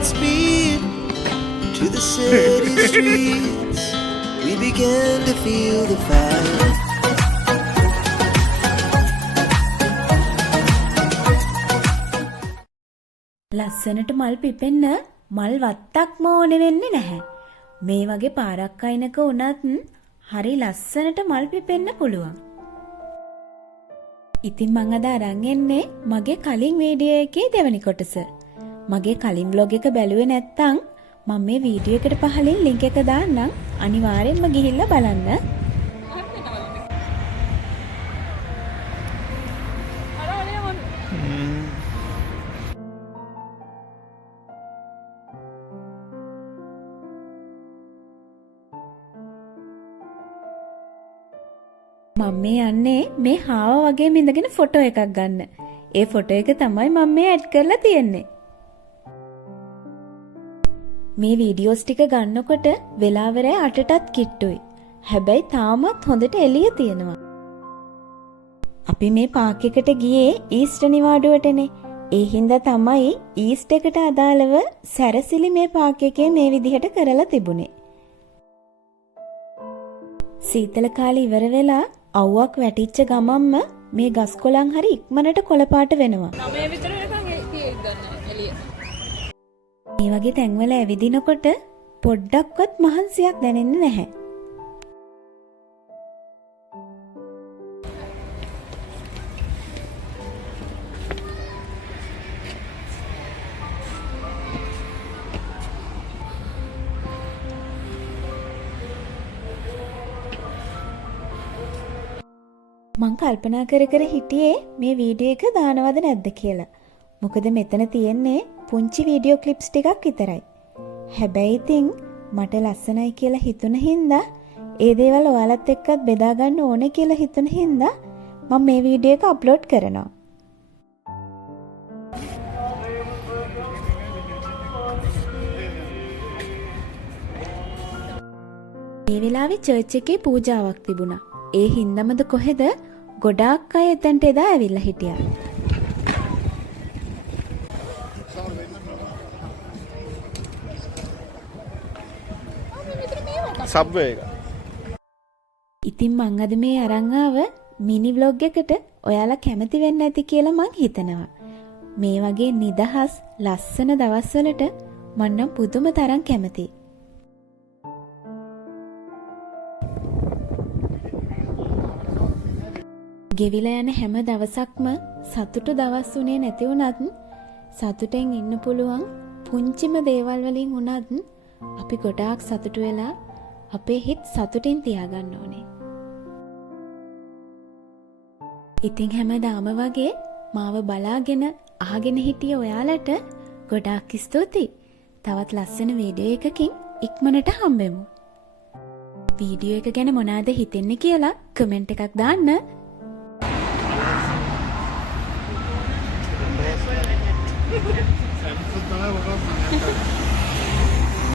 Godspeed to the city streets. We began to feel the fire. ලස්සනට මල් පිපෙන්න මල් වත්තක්ම ඕනේ වෙන්නේ නැහැ. මේ වගේ පාරක් අයිනක වුණත් හරි ලස්සනට මල් පිපෙන්න පුළුවන්. ඉතින් මං අද අරන් එන්නේ මගේ කලින් වීඩියෝ එකේ දෙවෙනි කොටස. මගේ කලින් vlog එක බැලුවේ නැත්නම් මම මේ වීඩියෝ එකට පහලින් link එක දාන්නම්. අනිවාර්යෙන්ම ගිහිල්ලා බලන්න. මම මේ යන්නේ මේ හාව වගේ මිඳගෙන ෆොටෝ එකක් ගන්න. ඒ ෆොටෝ එක තමයි මම මේ ඇඩ් කරලා තියෙන්නේ. මේ වීඩියෝස් ටික ගන්නකොට වෙලාවරේ 8ටත් කිට්ටුයි. හැබැයි තාමත් හොඳට එළිය තියෙනවා. අපි මේ පාක් එකට ගියේ ඊස්ට් නිවාඩුවටනේ. ඒ හින්දා තමයි ඊස්ට් එකට අදාළව සැරසිලි මේ පාක් එකේ මේ විදිහට කරලා තිබුණේ. සීතල කාලේ ඉවර වෙලා අවුවක් වැටිච්ච ගමන්ම මේ ගස් කොළන් හරි ඉක්මනට කොළ පාට වෙනවා. 9 විතර වෙනකන් ඒක ගන්න එළිය. මේ වගේ තැන්වල ඇවිදිනකොට පොඩ්ඩක්වත් මහන්සියක් දැනෙන්නේ නැහැ. මං කල්පනා කර කර හිටියේ මේ වීඩියෝ එක දානවද නැද්ද කියලා. මොකද මෙතන තියෙන්නේ පුංචි වීඩියෝ ක්ලිප්ස් ටිකක් විතරයි. හැබැයි ඉතින් මට ලස්සනයි කියලා හිතුන හින්දා ඒ දේවල් ඔයාලත් එක්කත් බෙදා ගන්න ඕනේ කියලා හිතුන හින්දා මම මේ වීඩියෝ එක අප්ලෝඩ් කරනවා. මේ වෙලාවේ චර්ච් එකේ පූජාවක් තිබුණා. ඒ හින්දාමද කොහෙද ගොඩාක් අය එතනට එදා ඇවිල්ලා හිටියා. සබ්වේ එක. ඉතින් මං අද මේ අරන් ආව මිනි vlog එකට ඔයාලා කැමති වෙන්න ඇති කියලා මං හිතනවා. මේ වගේ නිදහස් ලස්සන දවස්වලට මං නම් පුදුම තරම් කැමතියි. ගෙවිලා යන හැම දවසක්ම සතුටු දවස් උනේ නැති වුණත් සතුටෙන් ඉන්න පුළුවන් පුංචිම දේවල් වලින් වුණත් අපි ගොඩාක් සතුටු වෙලා අපේ හිත සතුටින් තියාගන්න ඕනේ. ඉතින් හැමදාම වගේ මාව බලාගෙන අහගෙන හිටිය ඔයාලට ගොඩාක් ස්තුතියි. තවත් ලස්සන වීඩියෝ එකකින් ඉක්මනට හම්බෙමු. වීඩියෝ එක ගැන මොනවාද හිතෙන්නේ කියලා කමෙන්ට් එකක් දාන්න. Sen tutmana bakalım.